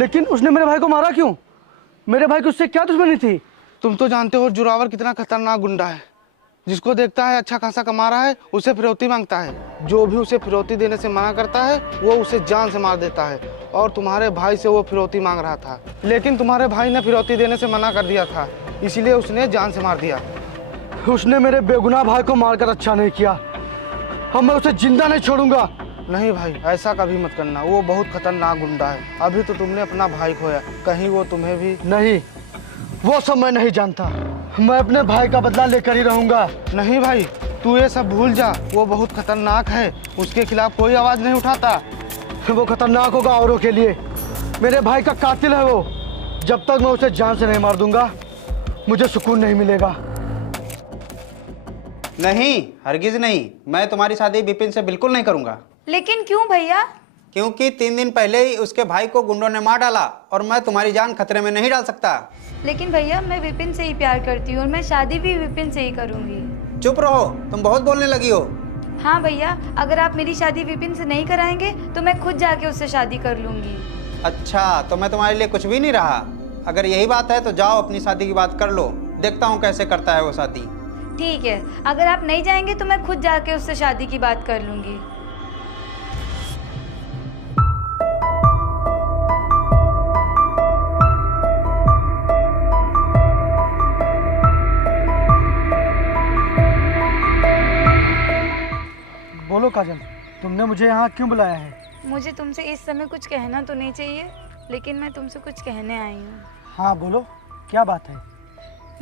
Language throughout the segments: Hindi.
लेकिन उसने मेरे भाई को मारा क्यों? मेरे भाई की उससे क्या दुश्मनी थी? तुम तो जानते हो जोरावर कितना खतरनाक गुंडा है। जिसको देखता है अच्छा खासा कमा रहा है उसे फिरौती मांगता है। जो भी उसे फिरौती देने से मना करता है वो उसे जान से मार देता है। और तुम्हारे भाई से वो फिरौती मांग रहा था, लेकिन तुम्हारे भाई ने फिरौती देने से मना कर दिया था, इसलिए उसने जान से मार दिया। उसने मेरे बेगुनाह भाई को मारकर अच्छा नहीं किया। अब मैं उसे जिंदा नहीं छोड़ूंगा। नहीं भाई, ऐसा कभी मत करना। वो बहुत खतरनाक गुंडा है। अभी तो तुमने अपना भाई खोया, कहीं वो तुम्हें भी। नहीं, वो सब मैं नहीं जानता। मैं अपने भाई का बदला लेकर ही रहूंगा। नहीं भाई, तू ये सब भूल जा। वो बहुत खतरनाक है, उसके खिलाफ कोई आवाज नहीं उठाता। वो खतरनाक होगा औरों के लिए, मेरे भाई का कातिल है वो। जब तक मैं उसे जान से नहीं मार दूंगा मुझे सुकून नहीं मिलेगा। नहीं, हरगिज नहीं। मैं तुम्हारी शादी विपिन से बिल्कुल नहीं करूंगा। लेकिन क्यों भैया? क्योंकि 3 दिन पहले ही उसके भाई को गुंडों ने मार डाला और मैं तुम्हारी जान खतरे में नहीं डाल सकता। लेकिन भैया, मैं विपिन से ही प्यार करती हूँ और मैं शादी भी विपिन से ही करूँगी। चुप रहो, तुम बहुत बोलने लगी हो। हाँ भैया, अगर आप मेरी शादी विपिन से नहीं कराएंगे तो मैं खुद जाके उससे शादी कर लूँगी। अच्छा, तो मैं तुम्हारे लिए कुछ भी नहीं रहा। अगर यही बात है तो जाओ अपनी शादी की बात कर लो। देखता हूँ कैसे करता है वो शादी। ठीक है, अगर आप नहीं जाएंगे तो मैं खुद जाके उससे शादी की बात कर लूँगी। बोलो काजल, तुमने मुझे यहाँ क्यों बुलाया है? मुझे तुमसे इस समय कुछ कहना तो नहीं चाहिए, लेकिन मैं तुमसे कुछ कहने आई हूँ। हाँ बोलो, क्या बात है?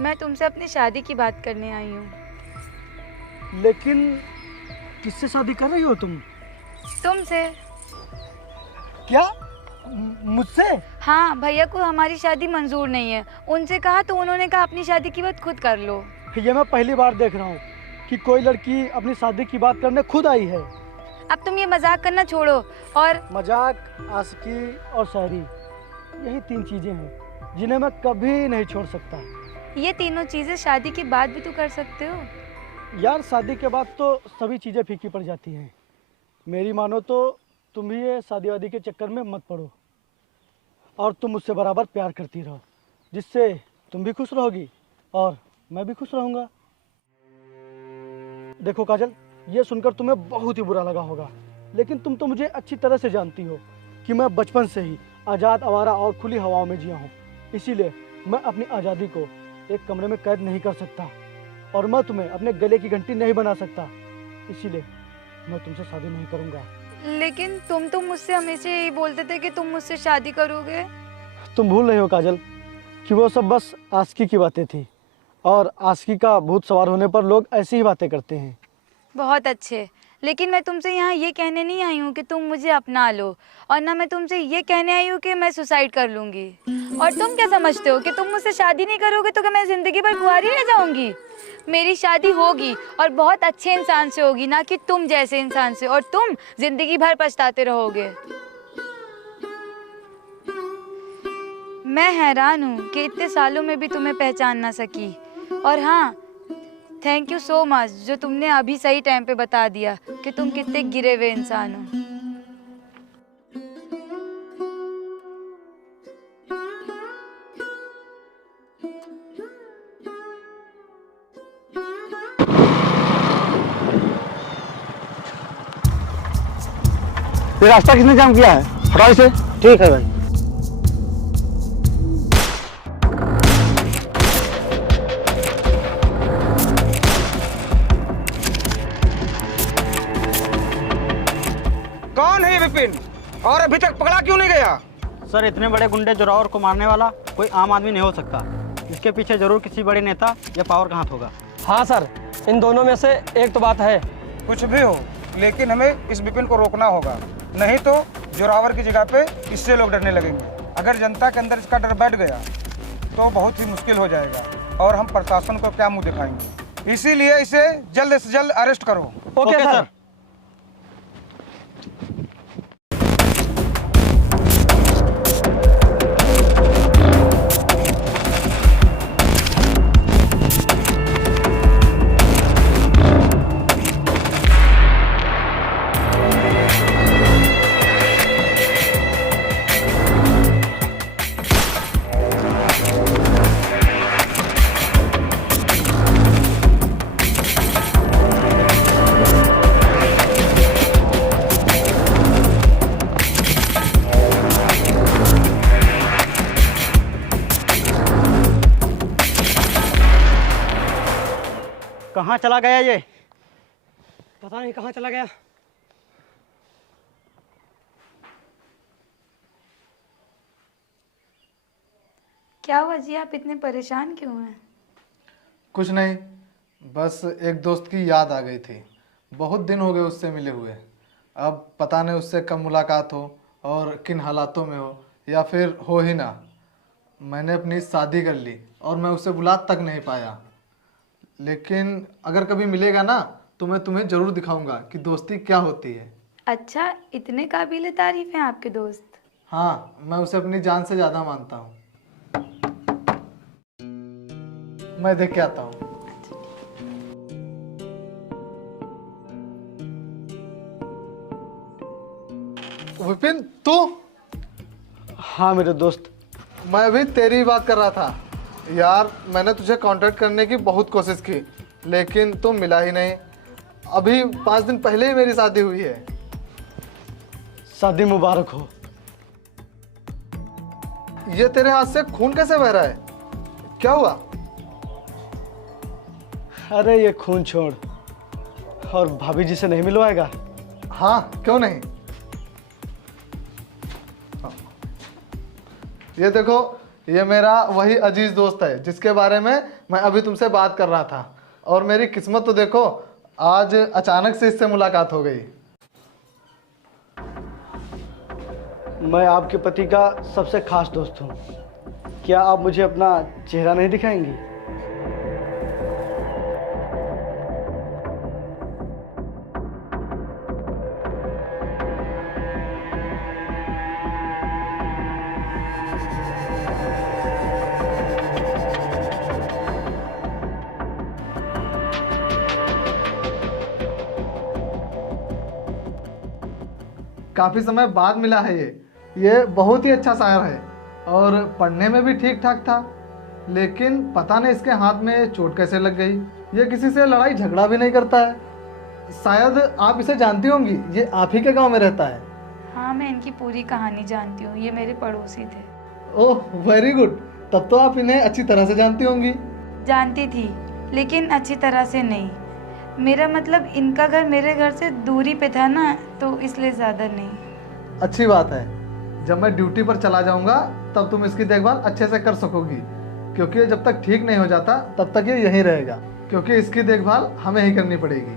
मैं तुमसे अपनी शादी की बात करने आई हूँ। लेकिन किससे शादी कर रही हो तुम? तुमसे। क्या? मुझसे? हाँ, भैया को हमारी शादी मंजूर नहीं है। उनसे कहा तो उन्होंने कहा अपनी शादी की बात खुद कर लो। ये मैं पहली बार देख रहा हूँ कि कोई लड़की अपनी शादी की बात करने खुद आई है। अब तुम ये मजाक करना छोड़ो और मजाक, आशिकी और शायरी, यही 3 चीजें हैं जिन्हें मैं कभी नहीं छोड़ सकता। ये तीनों चीजें शादी के बाद भी तो कर सकते हो। यार, शादी के बाद तो सभी चीज़ें फीकी पड़ जाती हैं। मेरी मानो तो तुम भी ये शादी वादी के चक्कर में मत पड़ो और तुम मुझसे बराबर प्यार करती रहो, जिससे तुम भी खुश रहोगी और मैं भी खुश रहूँगा। देखो काजल, ये सुनकर तुम्हें बहुत ही बुरा लगा होगा, लेकिन तुम तो मुझे अच्छी तरह से जानती हो कि मैं बचपन से ही आज़ाद, आवारा और खुली हवाओं में जिया हूँ। इसीलिए मैं अपनी आज़ादी को एक कमरे में कैद नहीं कर सकता और मैं तुम्हें अपने गले की घंटी नहीं बना सकता। इसीलिए मैं तुमसे शादी नहीं करूँगा। लेकिन तुम तो मुझसे हमेशा यही बोलते थे कि तुम मुझसे शादी करोगे। तुम भूल रही हो काजल कि वो सब बस आशिकी की बातें थी और आशिकी का भूत सवार होने पर लोग ऐसी ही बातें करते हैं। बहुत अच्छे, लेकिन मैं तुमसे यहाँ ये कहने नहीं आई हूँ कि तुम मुझे अपना लो, और ना मैं तुमसे ये कहने आई हूँ कि मैं सुसाइड कर लूँगी। और तुम क्या समझते हो कि तुम मुझसे शादी नहीं करोगे तो क्या मैं ज़िंदगी भर कुंवारी रह जाऊँगी? मेरी शादी होगी और बहुत अच्छे इंसान से होगी, ना कि तुम जैसे इंसान से, और तुम ज़िंदगी भर पछताते रहोगे। मैं हैरान हूँ कि इतने सालों में भी तुम्हें पहचान ना सकी। और हाँ, थैंक यू सो मच जो तुमने अभी सही टाइम पे बता दिया कि तुम कितने गिरे हुए इंसान हो। ये रास्ता किसने जाम किया है? हटाओ इसे। ठीक है भाई। कौन है ये विपिन, और अभी तक पकड़ा क्यों नहीं गया? सर, इतने बड़े गुंडे जोरावर को मारने वाला कोई आम आदमी नहीं हो सकता। इसके पीछे जरूर किसी बड़े नेता या पावर का हाथ होगा। हाँ सर, इन दोनों में से एक तो बात है। कुछ भी हो, लेकिन हमें इस विपिन को रोकना होगा, नहीं तो जोरावर की जगह पे इससे लोग डरने लगेंगे। अगर जनता के अंदर इसका डर बैठ गया तो बहुत ही मुश्किल हो जाएगा और हम प्रशासन को क्या मुंह दिखाएंगे। इसीलिए इसे जल्द से जल्द अरेस्ट करो। Okay sir. कहाँ चला गया ये? पता नहीं कहाँ चला गया। क्या हुआ जी, आप इतने परेशान क्यों हैं? कुछ नहीं, बस एक दोस्त की याद आ गई थी। बहुत दिन हो गए उससे मिले हुए। अब पता नहीं उससे कब मुलाकात हो और किन हालातों में हो, या फिर हो ही ना। मैंने अपनी शादी कर ली और मैं उसे बुला तक नहीं पाया। लेकिन अगर कभी मिलेगा ना तो मैं तुम्हें ज़रूर दिखाऊंगा कि दोस्ती क्या होती है। अच्छा, इतने काबिल तारीफ हैं आपके दोस्त। हाँ, मैं उसे अपनी जान से ज़्यादा मानता हूँ। मैं देख के आता हूँ। विपिन, तू? हाँ मेरे दोस्त। मैं भी तेरी ही बात कर रहा था यार। मैंने तुझे कांटेक्ट करने की बहुत कोशिश की, लेकिन तुम मिला ही नहीं। अभी 5 दिन पहले ही मेरी शादी हुई है। शादी मुबारक हो। ये तेरे हाथ से खून कैसे बह रहा है? क्या हुआ? अरे ये खून छोड़, और भाभी जी से नहीं मिलवाएगा? हाँ, क्यों नहीं। ये देखो, ये मेरा वही अजीज दोस्त है जिसके बारे में मैं अभी तुमसे बात कर रहा था। और मेरी किस्मत तो देखो, आज अचानक से इससे मुलाकात हो गई। मैं आपके पति का सबसे खास दोस्त हूँ। क्या आप मुझे अपना चेहरा नहीं दिखाएंगी? काफ़ी समय बाद मिला है ये बहुत ही अच्छा शायर है और पढ़ने में भी ठीक ठाक था। लेकिन पता नहीं इसके हाथ में चोट कैसे लग गई। ये किसी से लड़ाई झगड़ा भी नहीं करता है। शायद आप इसे जानती होंगी, ये आप ही के गांव में रहता है। हाँ, मैं इनकी पूरी कहानी जानती हूँ। ये मेरे पड़ोसी थे। ओह वेरी गुड, तब तो आप इन्हें अच्छी तरह से जानती होंगी। जानती थी, लेकिन अच्छी तरह से नहीं। मेरा मतलब इनका घर मेरे घर से दूरी पे था ना, तो इसलिए ज़्यादा नहीं। अच्छी बात है। जब मैं ड्यूटी पर चला जाऊंगा तब तुम इसकी देखभाल अच्छे से कर सकोगी, क्योंकि जब तक ठीक नहीं हो जाता तब तक ये यहीं रहेगा, क्योंकि इसकी देखभाल हमें ही करनी पड़ेगी।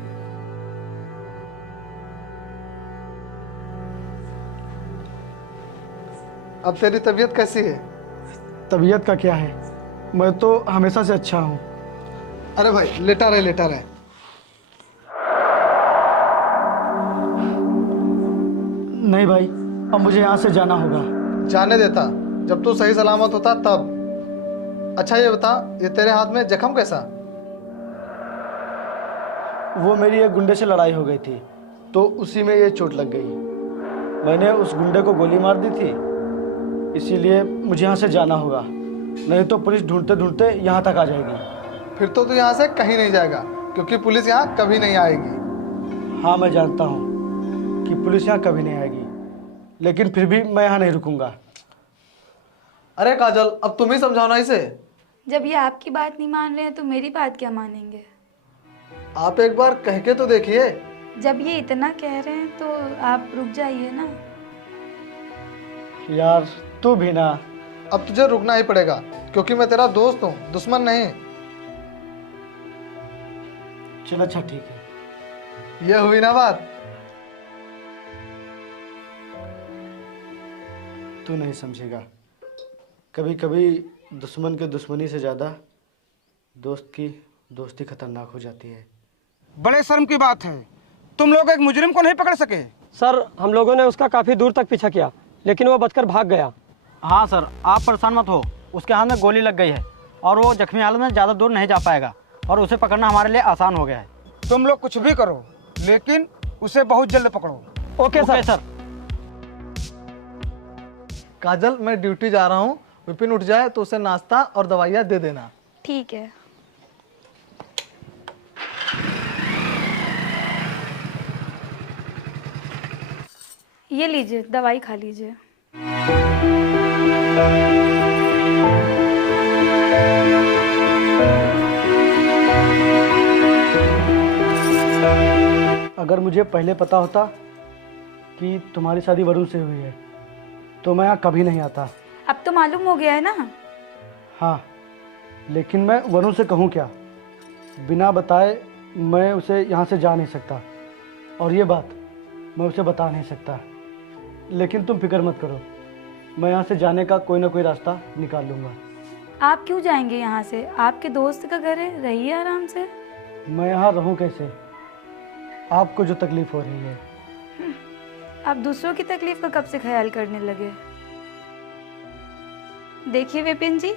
अब तेरी तबीयत कैसी है? तबीयत का क्या है, मैं तो हमेशा से अच्छा हूँ। अरे भाई लेटा रहे लेटा रहे। नहीं भाई, अब मुझे यहाँ से जाना होगा। जाने देता जब तू सही सलामत होता तब। अच्छा ये बता, ये तेरे हाथ में जख्म कैसा? वो मेरी एक गुंडे से लड़ाई हो गई थी, तो उसी में ये चोट लग गई। मैंने उस गुंडे को गोली मार दी थी, इसीलिए मुझे यहाँ से जाना होगा, नहीं तो पुलिस ढूंढते ढूंढते यहाँ तक आ जाएगी। फिर तो तू यहाँ से कहीं नहीं जाएगा, क्योंकि पुलिस यहाँ कभी नहीं आएगी। हाँ मैं जानता हूँ कि पुलिस यहाँ कभी नहीं आएगी, लेकिन फिर भी मैं यहाँ नहीं रुकूंगा। अरे काजल, अब तुम ही समझाओ ना इसे। जब ये आपकी बात नहीं मान रहे हैं तो मेरी बात क्या मानेंगे? आप एक बार कह के तो देखिए। जब ये इतना कह रहे हैं तो आप रुक जाइए ना। यार तू भी ना। अब तुझे रुकना ही पड़ेगा, क्योंकि मैं तेरा दोस्त हूँ, दुश्मन नहीं। चलो अच्छा ठीक है। ये हुई ना बात। तू नहीं समझेगा, कभी कभी दुश्मन के दुश्मनी से ज़्यादा दोस्त की दोस्ती खतरनाक हो जाती है। बड़े शर्म की बात है, तुम लोग एक मुजरिम को नहीं पकड़ सके। सर, हम लोगों ने उसका काफ़ी दूर तक पीछा किया, लेकिन वो बचकर भाग गया। हाँ सर, आप परेशान मत हो। उसके हाथ में गोली लग गई है और वो जख्मी हालत में ज़्यादा दूर नहीं जा पाएगा, और उसे पकड़ना हमारे लिए आसान हो गया है। तुम लोग कुछ भी करो, लेकिन उसे बहुत जल्द पकड़ो। Okay sir. काजल, मैं ड्यूटी जा रहा हूँ। विपिन उठ जाए तो उसे नाश्ता और दवाइयाँ दे देना। ठीक है। ये लीजिए, दवाई खा लीजिए। अगर मुझे पहले पता होता कि तुम्हारी शादी वरुण से हुई है तो मैं यहाँ कभी नहीं आता। अब तो मालूम हो गया है ना। हाँ, लेकिन मैं वरुण से कहूँ क्या? बिना बताए मैं उसे यहाँ से जा नहीं सकता, और ये बात मैं उसे बता नहीं सकता। लेकिन तुम फिक्र मत करो, मैं यहाँ से जाने का कोई ना कोई रास्ता निकाल लूँगा। आप क्यों जाएंगे यहाँ से? आपके दोस्त का घर है, रहिए आराम से। मैं यहाँ रहूँ कैसे? आपको जो तकलीफ हो रही है। आप दूसरों की तकलीफ का कब से ख्याल करने लगे? देखिए विपिन जी,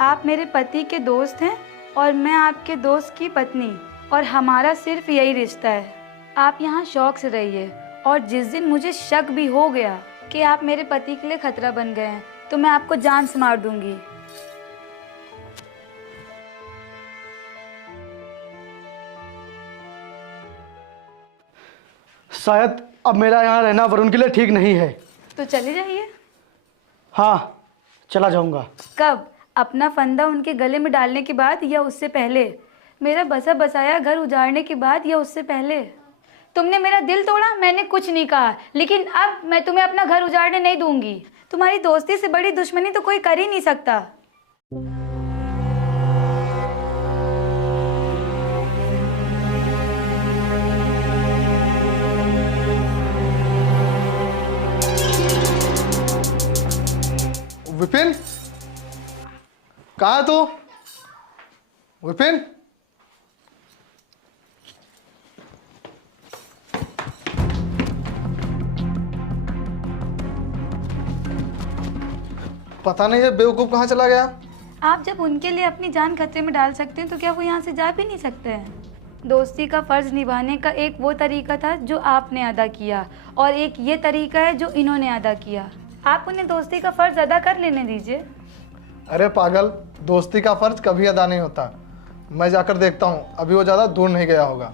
आप मेरे पति के दोस्त हैं और मैं आपके दोस्त की पत्नी, और हमारा सिर्फ यही रिश्ता है। आप यहाँ शौक से रहिए, और जिस दिन मुझे शक भी हो गया कि आप मेरे पति के लिए खतरा बन गए हैं तो मैं आपको जान से मार दूंगी। शायद अब मेरा यहाँ रहना वरुण के लिए ठीक नहीं है। तो चले जाइए। हाँ, चला जाऊँगा। कब? अपना फंदा उनके गले में डालने के बाद या उससे पहले? मेरा बसा बसाया घर उजाड़ने के बाद या उससे पहले? तुमने मेरा दिल तोड़ा, मैंने कुछ नहीं कहा, लेकिन अब मैं तुम्हें अपना घर उजाड़ने नहीं दूंगी। तुम्हारी दोस्ती से बड़ी दुश्मनी तो कोई कर ही नहीं सकता। विपिन, कहाँ है तू? विपिन, पता नहीं ये बेवकूफ कहाँ चला गया। आप जब उनके लिए अपनी जान खतरे में डाल सकते हैं तो क्या वो यहाँ से जा भी नहीं सकते हैं? दोस्ती का फर्ज निभाने का एक वो तरीका था जो आपने अदा किया, और एक ये तरीका है जो इन्होंने अदा किया। आप उन्हें दोस्ती का फर्ज अदा कर लेने दीजिए। अरे पागल, दोस्ती का फर्ज कभी अदा नहीं होता। मैं जाकर देखता हूँ, अभी वो ज़्यादा दूर नहीं गया होगा।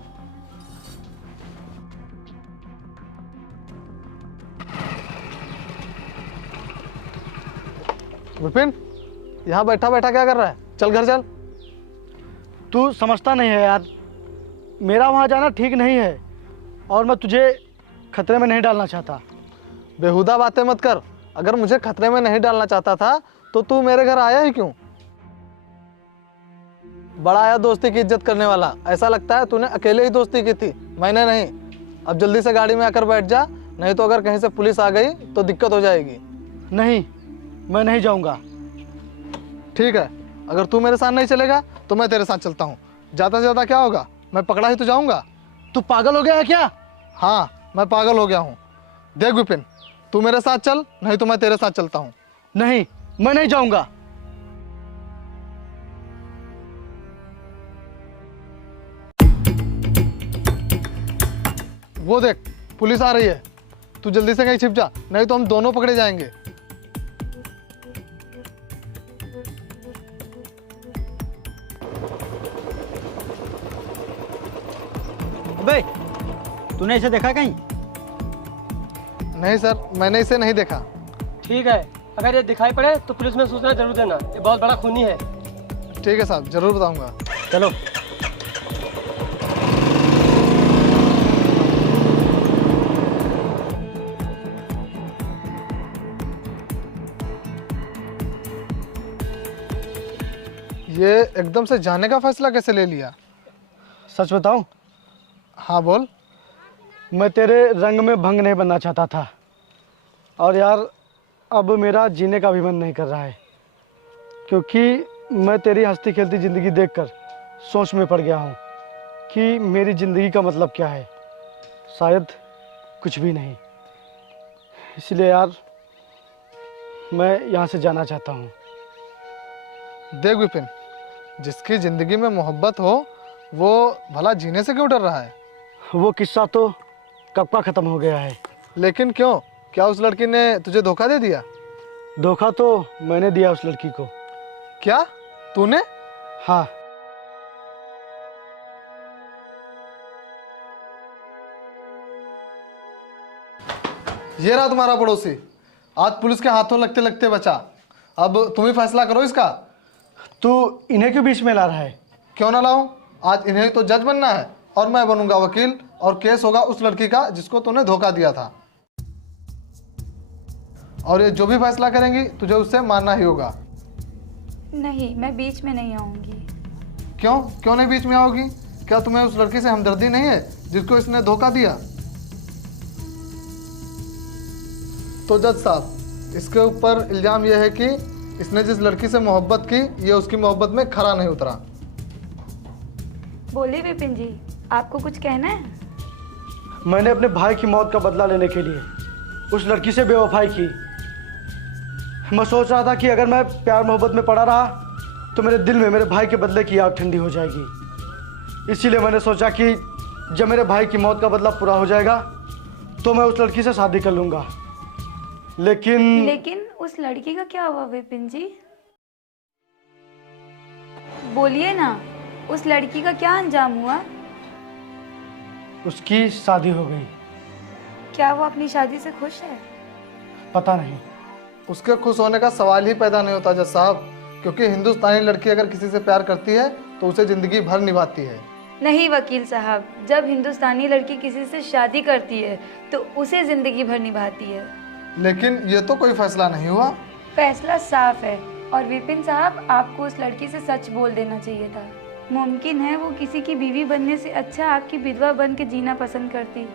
विपिन, यहाँ बैठा बैठा क्या कर रहा है? चल घर चल। तू समझता नहीं है यार, मेरा वहाँ जाना ठीक नहीं है, और मैं तुझे खतरे में नहीं डालना चाहता। बेहुदा बातें मत कर। अगर मुझे खतरे में नहीं डालना चाहता था तो तू मेरे घर आया ही क्यों? बड़ा आया दोस्ती की इज्जत करने वाला। ऐसा लगता है तूने अकेले ही दोस्ती की थी, मैंने नहीं। अब जल्दी से गाड़ी में आकर बैठ जा, नहीं तो अगर कहीं से पुलिस आ गई तो दिक्कत हो जाएगी। नहीं, मैं नहीं जाऊँगा। ठीक है, अगर तू मेरे साथ नहीं चलेगा तो मैं तेरे साथ चलता हूँ। ज़्यादा से ज़्यादा क्या होगा, मैं पकड़ा ही तो जाऊँगा। तू पागल हो गया है क्या? हाँ, मैं पागल हो गया हूँ। देख विपिन, तू मेरे साथ चल, नहीं तो मैं तेरे साथ चलता हूँ। नहीं, मैं नहीं जाऊँगा। वो देख, पुलिस आ रही है। तू जल्दी से कहीं छिप जा, नहीं तो हम दोनों पकड़े जाएंगे। बे, तूने इसे देखा कहीं? नहीं सर, मैंने इसे नहीं देखा। ठीक है, अगर ये दिखाई पड़े तो पुलिस में सूचना जरूर देना, ये बहुत बड़ा खूनी है। ठीक है साहब, जरूर बताऊंगा। चलो। ये एकदम से जाने का फैसला कैसे ले लिया? सच बताऊं, हाँ बोल। मैं तेरे रंग में भंग नहीं बनना चाहता था, और यार अब मेरा जीने का भी मन नहीं कर रहा है, क्योंकि मैं तेरी हंसती खेलती ज़िंदगी देखकर सोच में पड़ गया हूँ कि मेरी ज़िंदगी का मतलब क्या है। शायद कुछ भी नहीं। इसलिए यार मैं यहाँ से जाना चाहता हूँ। देख विपिन, जिसकी ज़िंदगी में मोहब्बत हो वो भला जीने से क्यों डर रहा है? वो किस्सा तो कब का ख़त्म हो गया है। लेकिन क्यों? क्या उस लड़की ने तुझे धोखा दे दिया? धोखा तो मैंने दिया उस लड़की को। क्या तूने? हाँ। ये रहा तुम्हारा पड़ोसी, आज पुलिस के हाथों लगते लगते बचा। अब तुम ही फैसला करो इसका। तू इन्हें क्यों बीच में ला रहा है? क्यों ना लाऊं? आज इन्हें तो जज बनना है और मैं बनूंगा वकील। और केस होगा उस लड़की का जिसको तूने धोखा दिया था। और ये जो भी फैसला करेंगी तुझे उससे मानना ही होगा। नहीं, मैं बीच में नहीं आऊंगी। क्यों क्यों नहीं बीच में आओगी? क्या तुम्हें उस लड़की से हमदर्दी नहीं है जिसको इसने धोखा दिया? तो जज साहब, इसके ऊपर इल्जाम यह है कि इसने जिस लड़की से मोहब्बत की ये उसकी मोहब्बत में खरा नहीं उतरा। बोलिए विपिन जी, आपको कुछ कहना है? मैंने अपने भाई की मौत का बदला लेने के लिए उस लड़की से बेवफाई की। मैं सोच रहा था कि अगर मैं प्यार मोहब्बत में पड़ा रहा तो मेरे दिल में मेरे भाई के बदले की आग ठंडी हो जाएगी। इसीलिए मैंने सोचा कि जब मेरे भाई की मौत का बदला पूरा हो जाएगा तो मैं उस लड़की से शादी कर लूँगा। लेकिन उस लड़की का क्या हुआ विपिन जी? बोलिए ना, उस लड़की का क्या अंजाम हुआ? उसकी शादी हो गई। क्या वो अपनी शादी से खुश है? पता नहीं। उसके खुश होने का सवाल ही पैदा नहीं होता जज साहब, क्योंकि हिंदुस्तानी लड़की अगर किसी से प्यार करती है तो उसे जिंदगी भर निभाती है। नहीं वकील साहब, जब हिंदुस्तानी लड़की किसी से शादी करती है तो उसे जिंदगी भर निभाती है। लेकिन ये तो कोई फैसला नहीं हुआ। फैसला साफ है और विपिन साहब, आपको उस लड़की से सच बोल देना चाहिए था। मुमकिन है वो किसी की बीवी बनने से अच्छा आपकी विधवा बन के जीना पसंद करती।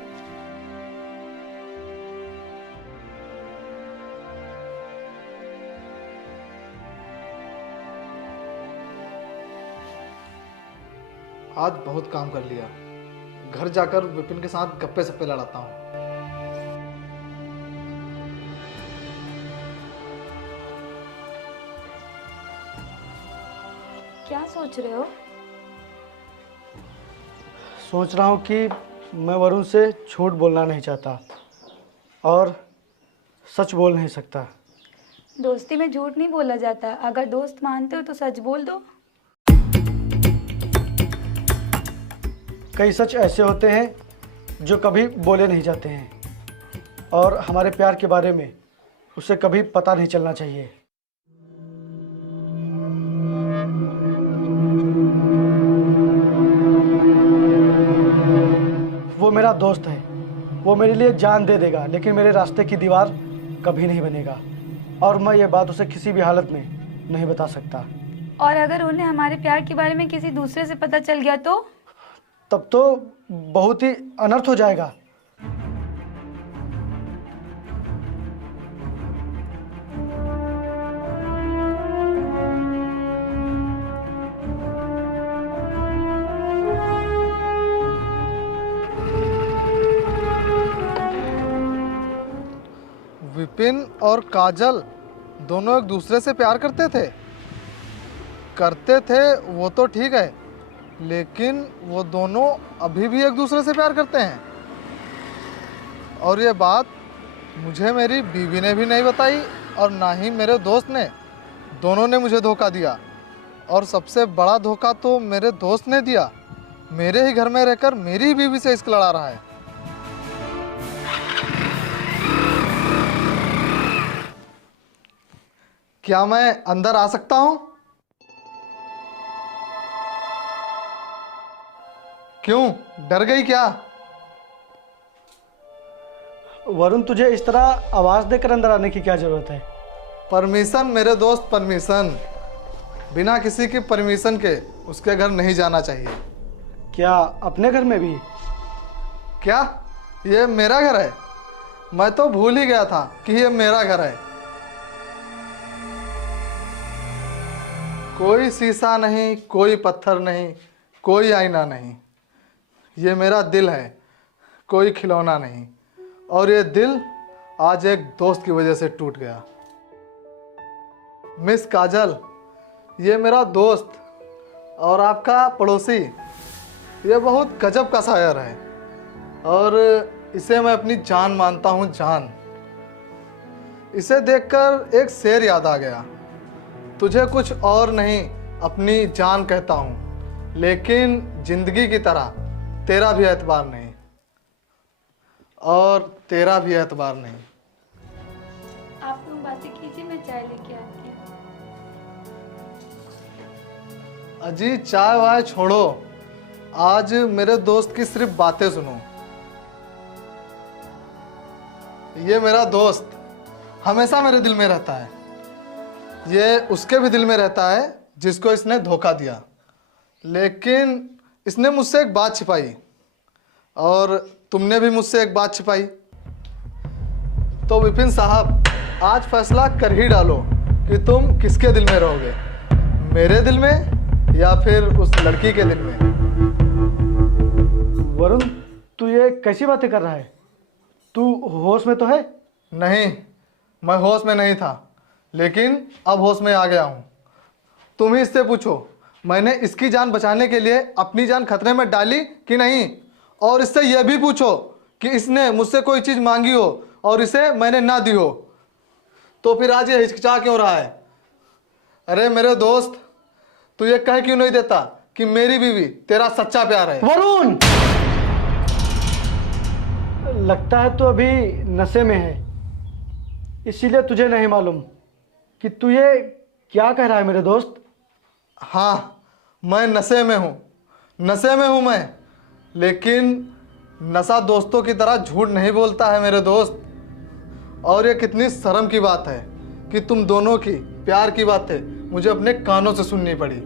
आज बहुत काम कर लिया, घर जाकर विपिन के साथ गप्पे सप्पे लड़ाता हूँ। क्या सोच रहे हो? सोच रहा हूँ कि मैं वरुण से झूठ बोलना नहीं चाहता और सच बोल नहीं सकता। दोस्ती में झूठ नहीं बोला जाता। अगर दोस्त मानते हो तो सच बोल दो। कई सच ऐसे होते हैं जो कभी बोले नहीं जाते हैं और हमारे प्यार के बारे में उसे कभी पता नहीं चलना चाहिए। वो मेरा दोस्त है, वो मेरे लिए जान दे देगा, लेकिन मेरे रास्ते की दीवार कभी नहीं बनेगा और मैं ये बात उसे किसी भी हालत में नहीं बता सकता। और अगर उन्हें हमारे प्यार के बारे में किसी दूसरे से पता चल गया तो? तब तो बहुत ही अनर्थ हो जाएगा। विपिन और काजल दोनों एक दूसरे से प्यार करते थे? करते थे वो तो ठीक है, लेकिन वो दोनों अभी भी एक दूसरे से प्यार करते हैं। और ये बात मुझे मेरी बीवी ने भी नहीं बताई और ना ही मेरे दोस्त ने। दोनों ने मुझे धोखा दिया और सबसे बड़ा धोखा तो मेरे दोस्त ने दिया। मेरे ही घर में रहकर मेरी ही बीवी से इश्क लड़ा रहा है। क्या मैं अंदर आ सकता हूं? क्यों, डर गई क्या? वरुण, तुझे इस तरह आवाज देकर अंदर आने की क्या जरूरत है? परमिशन मेरे दोस्त, परमिशन। बिना किसी की परमिशन के उसके घर नहीं जाना चाहिए। क्या अपने घर में भी? क्या ये मेरा घर है? मैं तो भूल ही गया था कि ये मेरा घर है। कोई शीशा नहीं, कोई पत्थर नहीं, कोई आईना नहीं। ये मेरा दिल है, कोई खिलौना नहीं। और ये दिल आज एक दोस्त की वजह से टूट गया। मिस काजल, ये मेरा दोस्त और आपका पड़ोसी, ये बहुत गजब का शायर है और इसे मैं अपनी जान मानता हूँ, जान। इसे देखकर एक शेर याद आ गया। तुझे कुछ और नहीं अपनी जान कहता हूँ, लेकिन जिंदगी की तरह तेरा भी एतबार नहीं और तेरा भी एतबार नहीं। आप लोग बातें कीजिए, मैं चाय लेके आती हूँ। अजी चाय वाय छोड़ो, आज मेरे दोस्त की सिर्फ बातें सुनो। ये मेरा दोस्त हमेशा मेरे दिल में रहता है। ये उसके भी दिल में रहता है जिसको इसने धोखा दिया, लेकिन इसने मुझसे एक बात छिपाई और तुमने भी मुझसे एक बात छिपाई। तो विपिन साहब, आज फैसला कर ही डालो कि तुम किसके दिल में रहोगे, मेरे दिल में या फिर उस लड़की के दिल में। वरुण, तू ये कैसी बातें कर रहा है? तू होश में तो है? नहीं, मैं होश में नहीं था, लेकिन अब होश में आ गया हूँ। तुम ही इससे पूछो, मैंने इसकी जान बचाने के लिए अपनी जान खतरे में डाली कि नहीं, और इससे यह भी पूछो कि इसने मुझसे कोई चीज़ मांगी हो और इसे मैंने ना दी हो, तो फिर आज ये हिचकिचा क्यों रहा है? अरे मेरे दोस्त, तू ये कह क्यों नहीं देता कि मेरी बीवी तेरा सच्चा प्यार है? वरुण, लगता है तू अभी नशे में है, इसीलिए तुझे नहीं मालूम कि तू ये क्या कह रहा है मेरे दोस्त। हाँ, मैं नशे में हूँ, नशे में हूँ मैं, लेकिन नशा दोस्तों की तरह झूठ नहीं बोलता है मेरे दोस्त। और ये कितनी शर्म की बात है कि तुम दोनों की प्यार की बातें मुझे अपने कानों से सुननी पड़ी।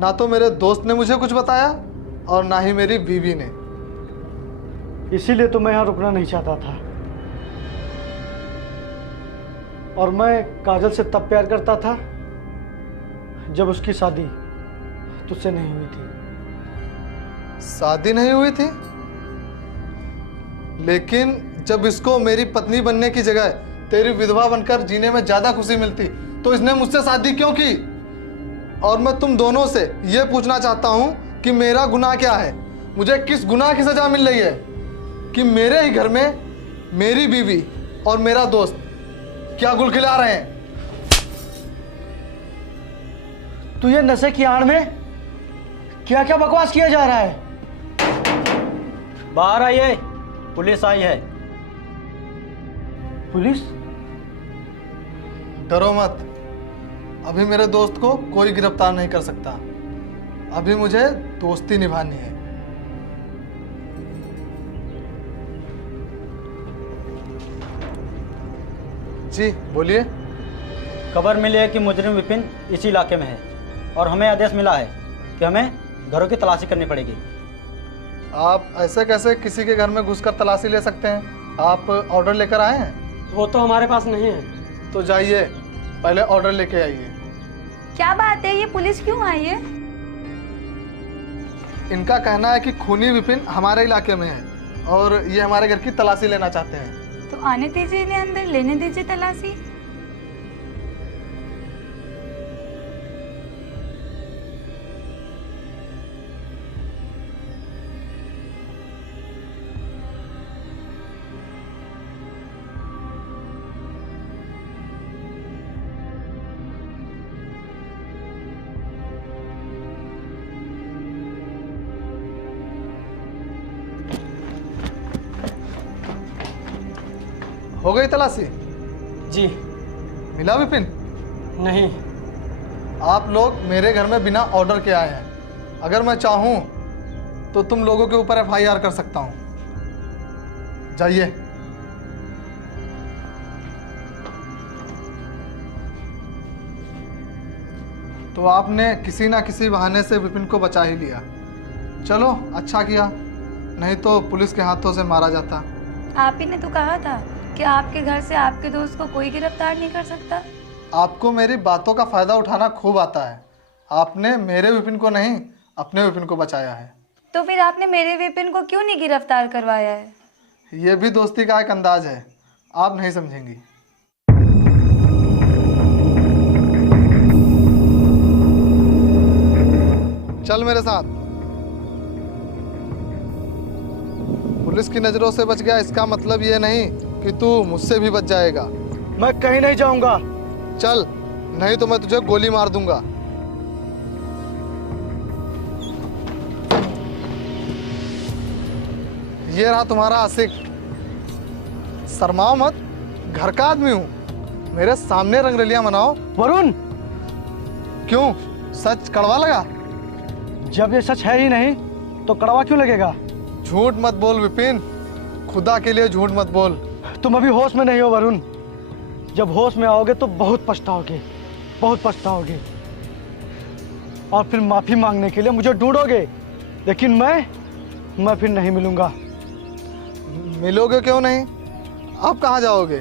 ना तो मेरे दोस्त ने मुझे कुछ बताया और ना ही मेरी बीवी ने। इसीलिए तो मैं यहाँ रुकना नहीं चाहता था। और मैं काजल से तब प्यार करता था जब उसकी शादी तुझसे नहीं हुई थी। शादी नहीं हुई थी, लेकिन जब इसको मेरी पत्नी बनने की जगह तेरी विधवा बनकर जीने में ज्यादा खुशी मिलती तो इसने मुझसे शादी क्यों की? और मैं तुम दोनों से यह पूछना चाहता हूं कि मेरा गुनाह क्या है? मुझे किस गुनाह की सजा मिल रही है कि मेरे ही घर में मेरी बीवी और मेरा दोस्त क्या गुल खिला रहे हैं? तू ये नशे की आड़ में क्या क्या बकवास किया जा रहा है? बाहर आइए, पुलिस आई है। पुलिस? डरो मत, अभी मेरे दोस्त को कोई गिरफ्तार नहीं कर सकता। अभी मुझे दोस्ती निभानी है। जी बोलिए। खबर मिली है कि मुजरिम विपिन इसी इलाके में है और हमें आदेश मिला है कि हमें घरों की तलाशी करनी पड़ेगी। आप ऐसे कैसे किसी के घर में घुसकर तलाशी ले सकते हैं? आप ऑर्डर लेकर आए हैं? वो तो हमारे पास नहीं है। तो जाइए, पहले ऑर्डर लेके आइए। क्या बात है, ये पुलिस क्यों आई है? इनका कहना है कि खूनी विपिन हमारे इलाके में है और ये हमारे घर की तलाशी लेना चाहते हैं। तो आने दीजिए इन्हें अंदर, लेने दीजिए तलाशी। हो गई तलाशी? जी मिला विपिन? नहीं। आप लोग मेरे घर में बिना ऑर्डर के आए हैं। अगर मैं चाहूं तो तुम लोगों के ऊपर FIR कर सकता हूं। जाइए। तो आपने किसी ना किसी बहाने से विपिन को बचा ही लिया। चलो, अच्छा किया, नहीं तो पुलिस के हाथों से मारा जाता। आप ही ने तो कहा था कि आपके घर से आपके दोस्त को कोई गिरफ्तार नहीं कर सकता। आपको मेरी बातों का फायदा उठाना खूब आता है। आपने मेरे विपिन को नहीं, अपने विपिन को बचाया है। तो फिर आपने मेरे विपिन को क्यों नहीं गिरफ्तार करवाया है? यह भी दोस्ती का एक अंदाज है, आप नहीं समझेंगी। चल मेरे साथ। पुलिस की नजरों से बच गया, इसका मतलब ये नहीं कि तू मुझसे भी बच जाएगा। मैं कहीं नहीं जाऊंगा। चल, नहीं तो मैं तुझे गोली मार दूंगा। ये रहा तुम्हारा आशिक। शर्माओ मत, घर का आदमी हूं। मेरे सामने रंगरलियां मनाओ। वरुण, क्यों, सच कड़वा लगा? जब ये सच है ही नहीं तो कड़वा क्यों लगेगा? झूठ मत बोल विपिन, खुदा के लिए झूठ मत बोल। तुम अभी होश में नहीं हो वरुण। जब होश में आओगे तो बहुत पछताओगे, बहुत पछताओगे, और फिर माफी मांगने के लिए मुझे ढूंढोगे, लेकिन मैं फिर नहीं मिलूंगा। मिलोगे क्यों नहीं? आप कहाँ जाओगे?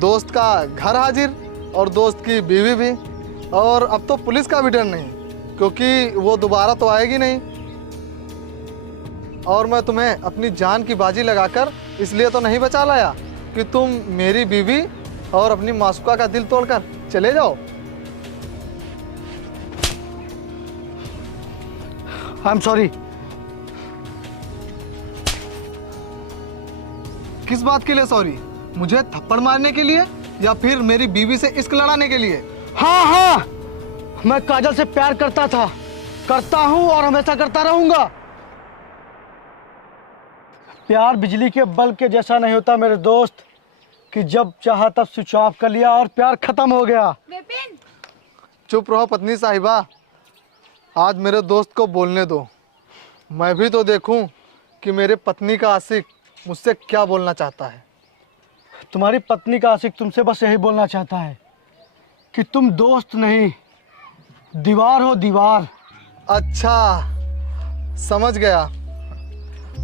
दोस्त का घर हाजिर और दोस्त की बीवी भी, और अब तो पुलिस का भी डर नहीं, क्योंकि वो दोबारा तो आएगी नहीं। और मैं तुम्हें अपनी जान की बाजी लगाकर इसलिए तो नहीं बचा लाया कि तुम मेरी बीवी और अपनी मासूका का दिल तोड़कर चले जाओ। I am sorry. किस बात के लिए सॉरी? मुझे थप्पड़ मारने के लिए या फिर मेरी बीवी से इश्क लड़ाने के लिए? हाँ, मैं काजल से प्यार करता था, करता हूं और हमेशा करता रहूंगा। प्यार बिजली के बल्ब के जैसा नहीं होता मेरे दोस्त, कि जब चाहा तब स्विच ऑफ कर लिया और प्यार खत्म हो गया। विपिन, चुप रहो पत्नी साहिबा, आज मेरे दोस्त को बोलने दो। मैं भी तो देखूं कि मेरे पत्नी का आशिक मुझसे क्या बोलना चाहता है। तुम्हारी पत्नी का आशिक तुमसे बस यही बोलना चाहता है कि तुम दोस्त नहीं, दीवार हो, दीवार। अच्छा, समझ गया।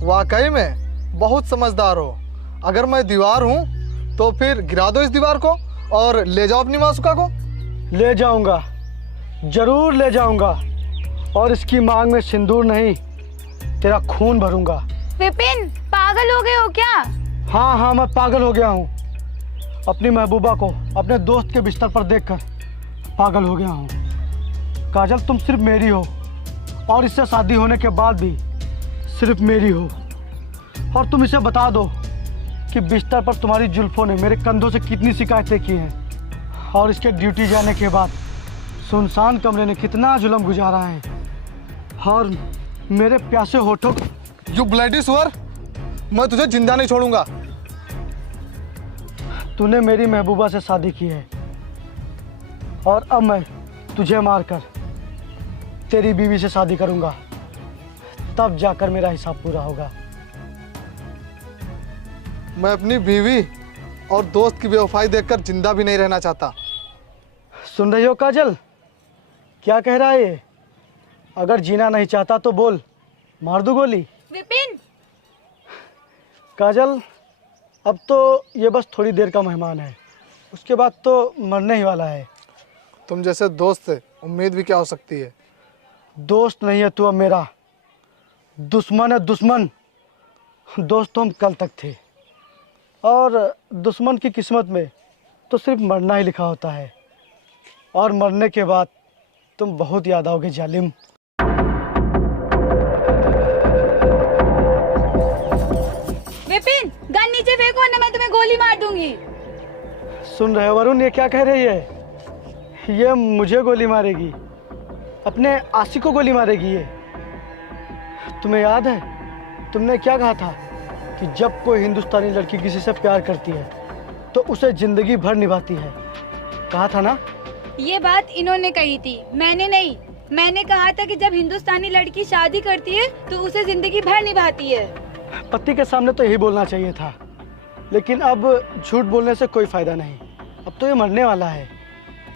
वाकई में बहुत समझदार हो। अगर मैं दीवार हूँ तो फिर गिरा दो इस दीवार को और ले जाओ अपनी मासूका को। ले जाऊंगा, जरूर ले जाऊंगा, और इसकी मांग में सिंदूर नहीं, तेरा खून भरूंगा। विपिन, पागल हो गए हो क्या? हाँ, मैं पागल हो गया हूँ। अपनी महबूबा को अपने दोस्त के बिस्तर पर देखकर पागल हो गया हूँ। काजल, तुम सिर्फ मेरी हो, और इससे शादी होने के बाद भी सिर्फ मेरी हो। और तुम इसे बता दो कि बिस्तर पर तुम्हारी जुल्फों ने मेरे कंधों से कितनी शिकायतें की हैं, और इसके ड्यूटी जाने के बाद सुनसान कमरे ने कितना जुल्म गुजारा है, और मेरे प्यासे होठों। यू ब्लडी सुअर, मैं तुझे जिंदा नहीं छोड़ूंगा। तूने मेरी महबूबा से शादी की है, और अब मैं तुझे मारकर तेरी बीवी से शादी करूंगा, तब जाकर मेरा हिसाब पूरा होगा। मैं अपनी बीवी और दोस्त की बेवफाई देखकर जिंदा भी नहीं रहना चाहता। सुन रही हो काजल, क्या कह रहा है ये? अगर जीना नहीं चाहता तो बोल, मार दूं गोली। विपिन, काजल, अब तो ये बस थोड़ी देर का मेहमान है, उसके बाद तो मरने ही वाला है। तुम जैसे दोस्त से उम्मीद भी क्या हो सकती है? दोस्त नहीं है तू अब मेरा, दुश्मन है, दुश्मन। दोस्त तो हम कल तक थे, और दुश्मन की किस्मत में तो सिर्फ मरना ही लिखा होता है, और मरने के बाद तुम बहुत याद आओगे जालिम। विपिन, गन नीचे फेंको वरना मैं तुम्हें गोली मार दूंगी। सुन रहे हो वरुण, ये क्या कह रही है? ये मुझे गोली मारेगी, अपने आशिक को गोली मारेगी ये। तुम्हें याद है तुमने क्या कहा था कि जब कोई हिंदुस्तानी लड़की किसी से प्यार करती है तो उसे जिंदगी भर निभाती है, कहा था ना? ये बात इन्होंने कही थी, मैंने नहीं। मैंने कहा था कि जब हिंदुस्तानी लड़की शादी करती है तो उसे जिंदगी भर निभाती है। पति के सामने तो यही बोलना चाहिए था, लेकिन अब झूठ बोलने से कोई फायदा नहीं। अब तो ये मरने वाला है,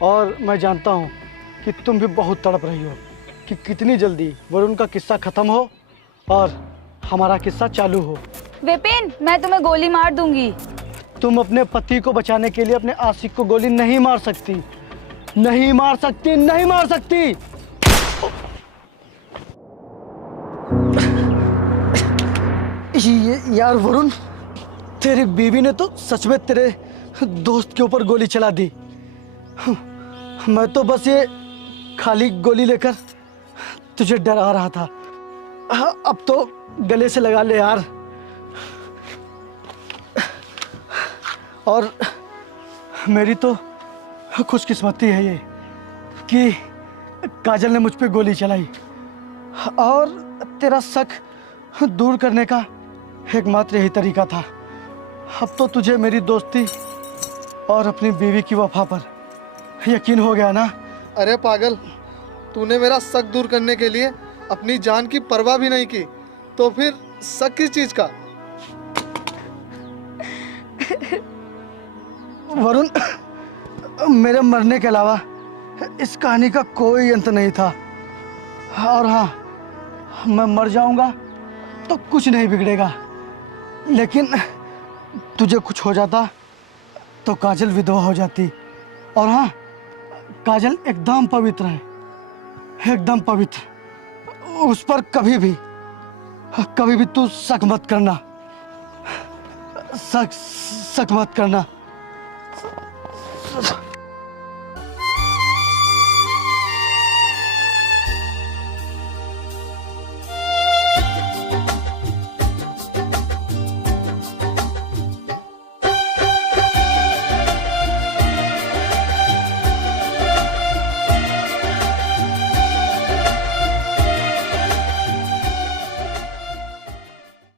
और मैं जानता हूँ कि तुम भी बहुत तड़प रही हो कि कितनी जल्दी वरुण का किस्सा खत्म हो और हमारा किस्सा चालू हो। विपिन, मैं तुम्हें गोली मार दूंगी। तुम अपने पति को बचाने के लिए अपने आशिक को गोली नहीं मार सकती, नहीं मार सकती, नहीं मार सकती। यार वरुण, तेरी बीवी ने तो सच में तेरे दोस्त के ऊपर गोली चला दी। मैं तो बस ये खाली गोली लेकर तुझे डरा रहा था। अब तो गले से लगा ले यार। और मेरी तो खुशकिस्मती है ये कि काजल ने मुझ पे गोली चलाई, और तेरा शक दूर करने का एकमात्र यही तरीका था। अब तो तुझे मेरी दोस्ती और अपनी बीवी की वफा पर यकीन हो गया ना? अरे पागल, तूने मेरा शक दूर करने के लिए अपनी जान की परवाह भी नहीं की, तो फिर शक किस चीज का? वरुण, मेरे मरने के अलावा इस कहानी का कोई अंत नहीं था। और हाँ, मैं मर जाऊंगा तो कुछ नहीं बिगड़ेगा, लेकिन तुझे कुछ हो जाता तो काजल विधवा हो जाती। और हाँ, काजल एकदम पवित्र है, एकदम पवित्र। उस पर कभी भी तू शक मत करना, शक मत करना।